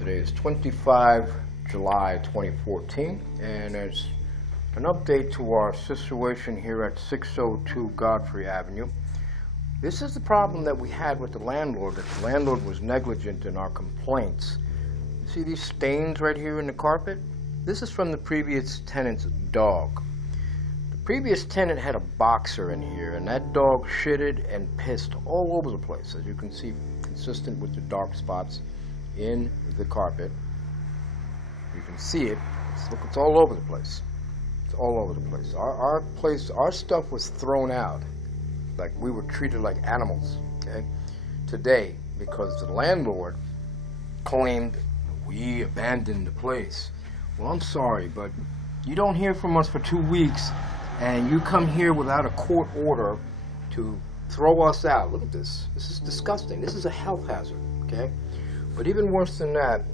Today is 25 July 2014, and it's an update to our situation here at 602 Godfrey Avenue. This is the problem that we had with the landlord, that the landlord was negligent in our complaints. You see these stains right here in the carpet? This is from the previous tenant's dog. The previous tenant had a boxer in here, and that dog shitted and pissed all over the place, as you can see, consistent with the dark spots in the carpet. You can see it. Look, it's all over the place. It's all over the place. Our stuff was thrown out, like we were treated like animals, okay, today, because the landlord claimed we abandoned the place. Well, I'm sorry, but you don't hear from us for 2 weeks, and you come here without a court order to throw us out. Look at this. This is disgusting. This is a health hazard, okay? But even worse than that,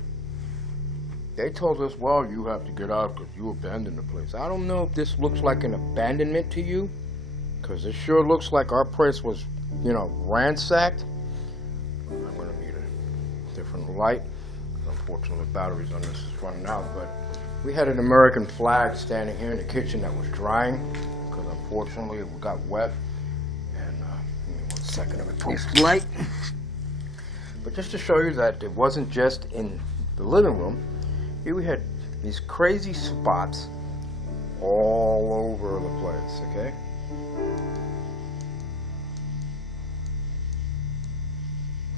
they told us, well, you have to get out because you abandoned the place. I don't know if this looks like an abandonment to you, because it sure looks like our place was, ransacked. I'm going to need a different light. Unfortunately, the batteries on this is running out, but we had an American flag standing here in the kitchen that was drying, because unfortunately it got wet. And give me 1 second of a post light. But just to show you that it wasn't just in the living room, here we had these crazy spots all over the place, okay?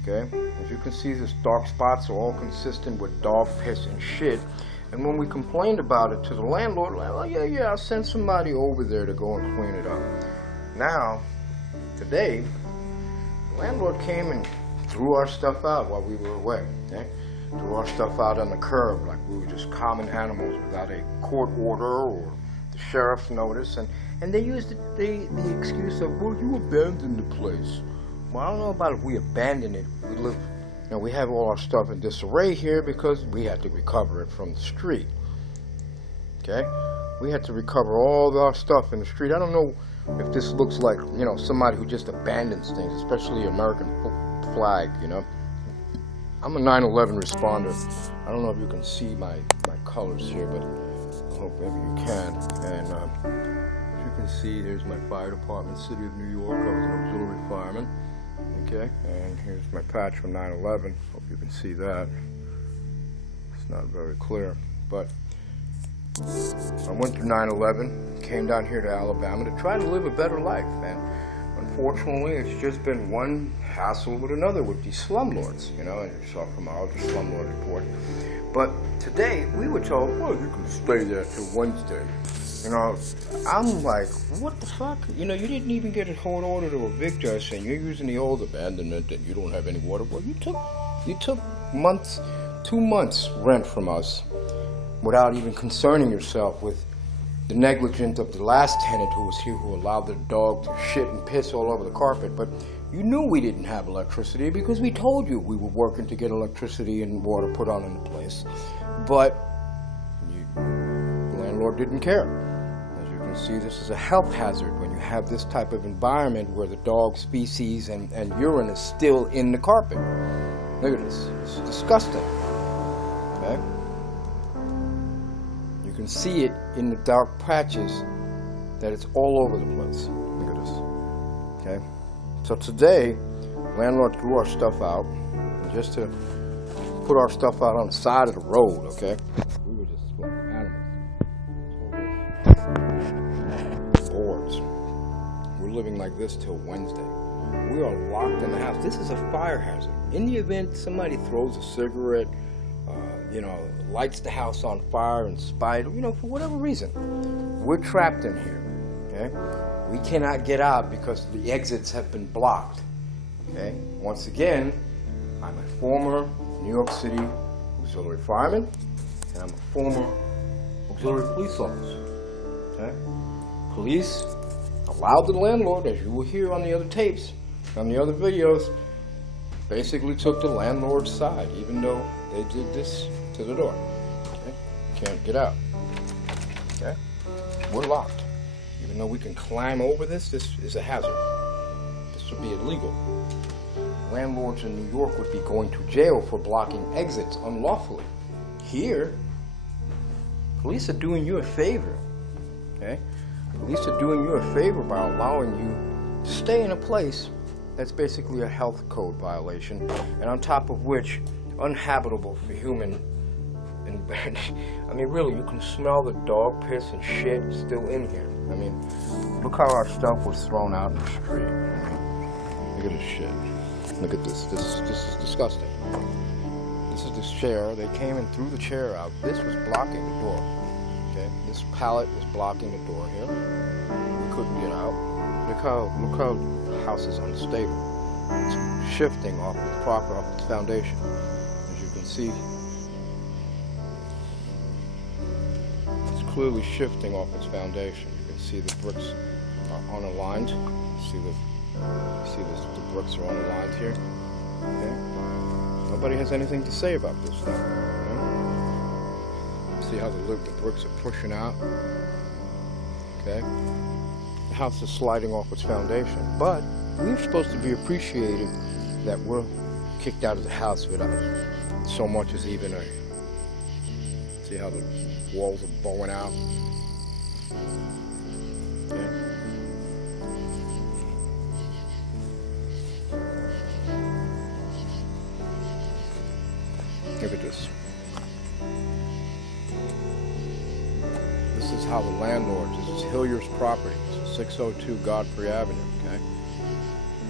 Okay, as you can see, these dark spots are all consistent with dog piss and shit. And when we complained about it to the landlord, like, oh yeah, I'll send somebody over there to go and clean it up. Now, today, the landlord came and threw our stuff out while we were away, okay? Threw our stuff out on the curb like we were just common animals without a court order or the sheriff's notice. And they used the excuse of, well, you abandoned the place. Well, I don't know about if we abandoned it. We have all our stuff in disarray here because we had to recover it from the street, okay? We had to recover all of our stuff in the street. I don't know if this looks like, somebody who just abandons things, especially American flag, I'm a 9/11 responder. I don't know if you can see my colors here, but I hope maybe you can. And as you can see, there's my fire department, City of New York. I was an auxiliary fireman. Okay, and here's my patch from 9/11. Hope you can see that. It's not very clear, but I went through 9/11, came down here to Alabama to try to live a better life, and unfortunately, it's just been one hassle with another with these slumlords, and you saw from our other slumlord report. But today, we were told, well, you can stay there till Wednesday. I'm like, what the fuck? You didn't even get a court order to evict us, and you're using the old abandonment, and you don't have any water. Well, you took 2 months rent from us without even concerning yourself with the negligence of the last tenant who was here, who allowed the dog to shit and piss all over the carpet. But you knew we didn't have electricity because we told you we were working to get electricity and water put on in the place. But the landlord didn't care. As you can see, this is a health hazard when you have this type of environment where the dog species and urine is still in the carpet. Look at this. It's disgusting. Okay? You can see it in the dark patches that it's all over the place. Look at this. Okay? So today, landlord threw our stuff out, and just to put our stuff out on the side of the road, okay? We were just like animals. Boards. We're living like this till Wednesday. We are locked in the house. This is a fire hazard. In the event somebody throws a cigarette, lights the house on fire in spite, for whatever reason, we're trapped in here, okay? We cannot get out because the exits have been blocked, okay? Once again, I'm a former New York City auxiliary fireman, and I'm a former auxiliary police officer, okay? Police allowed the landlord, as you will hear on the other tapes, on the other videos, basically took the landlord's side, even though they did this to the door. Okay? Can't get out. Okay? We're locked. Even though we can climb over this is a hazard. This would be illegal. landlords in New York would be going to jail for blocking exits unlawfully. Here, police are doing you a favor, okay? Police are doing you a favor by allowing you to stay in a place that's basically a health code violation, and on top of which, unhabitable for human. And I mean, really, you can smell the dog piss and shit still in here. I mean, look how our stuff was thrown out in the street. I mean, look at this shit. Look at this. This is disgusting. This is this chair. They came and threw the chair out. This was blocking the door. Okay, this pallet was blocking the door here. We couldn't get out. Look how the house is unstable. It's shifting off its foundation. As you can see, it's clearly shifting off its foundation. You can see the bricks are unaligned. See the bricks are unaligned here. Okay. Nobody has anything to say about this thing. Okay? See how the bricks are pushing out. Okay. The house is sliding off its foundation, but we're supposed to be appreciated that we're kicked out of the house without so much as even a. See how the walls are bowing out. Okay. Look at this. This is how the landlord, this is Hilyer's property. This is 602 Godfrey Avenue, okay?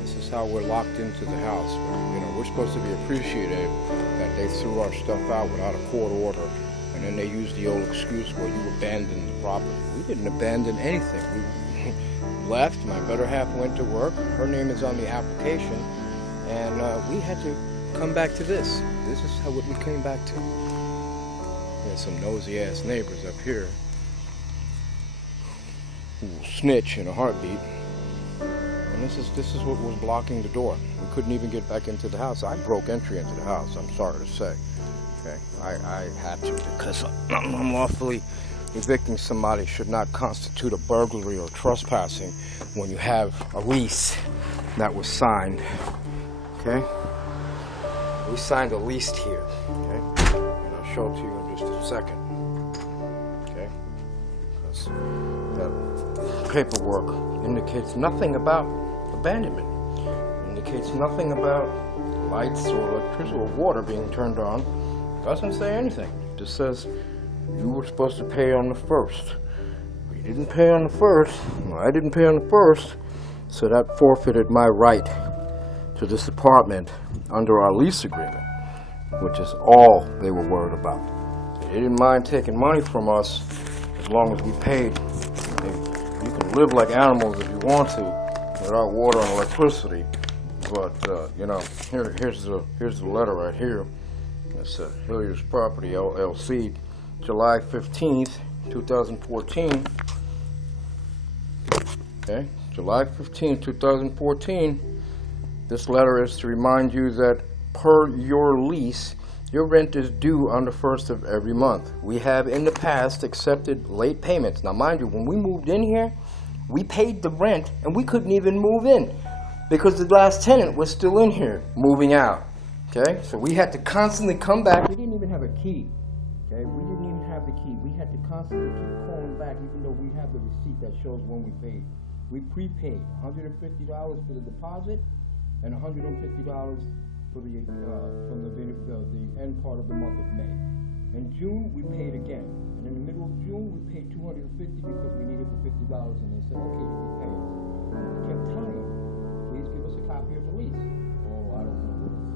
This is how we're locked into the house. You know, we're supposed to be appreciated that they threw our stuff out without a court order, and then they used the old excuse, well, you abandoned the property. We didn't abandon anything. We left, my better half went to work, her name is on the application, and we had to come back to this. This is what we came back to. There's some nosy ass neighbors up here who will snitch in a heartbeat. And this is what was blocking the door. We couldn't even get back into the house. I broke entry into the house, I'm sorry to say. Okay, I had to, because unlawfully evicting somebody should not constitute a burglary or trespassing when you have a lease that was signed. Okay? We signed a lease here, okay? And I'll show it to you in just a second, okay? Because that paperwork indicates nothing about abandonment. It indicates nothing about lights or electricity or water being turned on. It doesn't say anything. It just says you were supposed to pay on the 1st. We didn't pay on the 1st. Well, I didn't pay on the 1st, so that forfeited my right to this apartment under our lease agreement, which is all they were worried about. They didn't mind taking money from us as long as we paid. You can live like animals if you want to without water and electricity, but you know, here's the letter right here. It's Hilyer's Property LLC, July 15th, 2014. Okay, July 15th, 2014. This letter is to remind you that per your lease, your rent is due on the 1st of every month. We have in the past accepted late payments. Now mind you, when we moved in here, we paid the rent and we couldn't even move in because the last tenant was still in here moving out. Okay, so we had to constantly come back. We didn't even have a key. Okay, we didn't even have the key. We had to constantly keep calling back even though we have the receipt that shows when we paid. We prepaid $150 for the deposit and $150 for the from the end part of the month of May. In June, we paid again. And in the middle of June, we paid $250 because we needed the $50, and they said, okay, you can pay us. We kept telling them, please give us a copy of the lease. Oh, I don't know what it's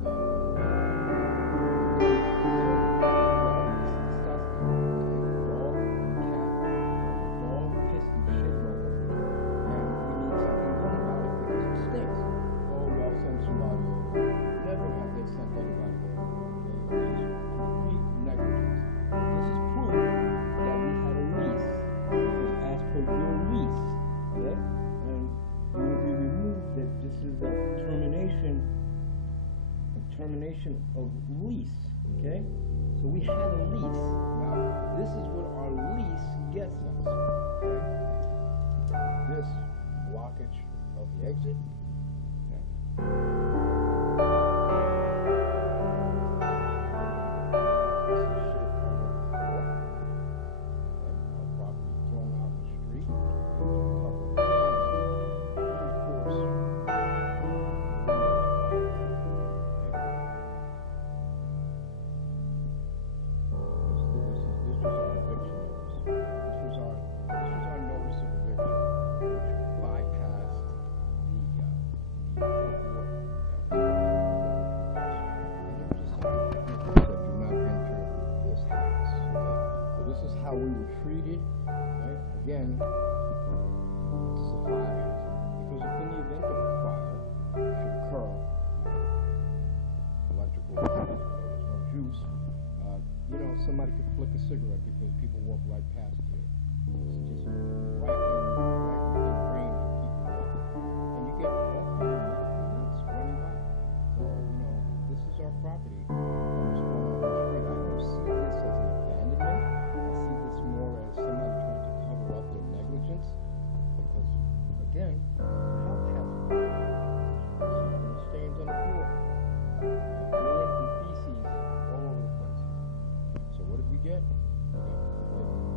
termination of lease, okay? So we had a lease. Now, this is what our lease gets us, okay? This blockage of the exit. Okay. somebody could flick a cigarette because people walk right past here. It's just right within range of people walking. And you get all kinds of minutes running by. So, this is our property. What's going on the street? I don't see this as an abandonment. I see this more as somebody trying to cover up their negligence. Because, again, health hazard. See stains on the floor. Urine and feces all over the place. So what did we get?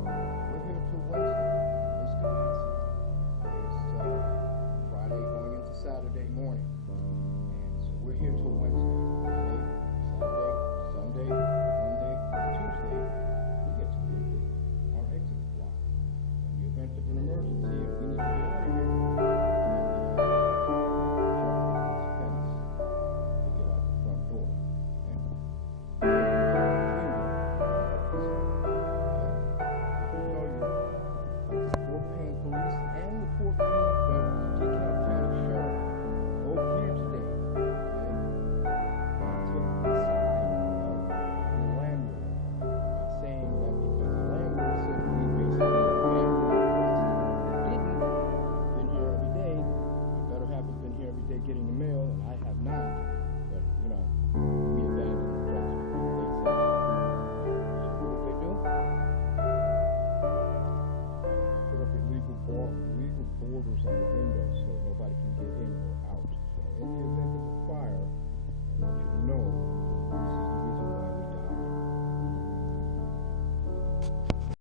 We're here till Wednesday. This capacity. It's Friday going into Saturday morning. And so we're here till Wednesday.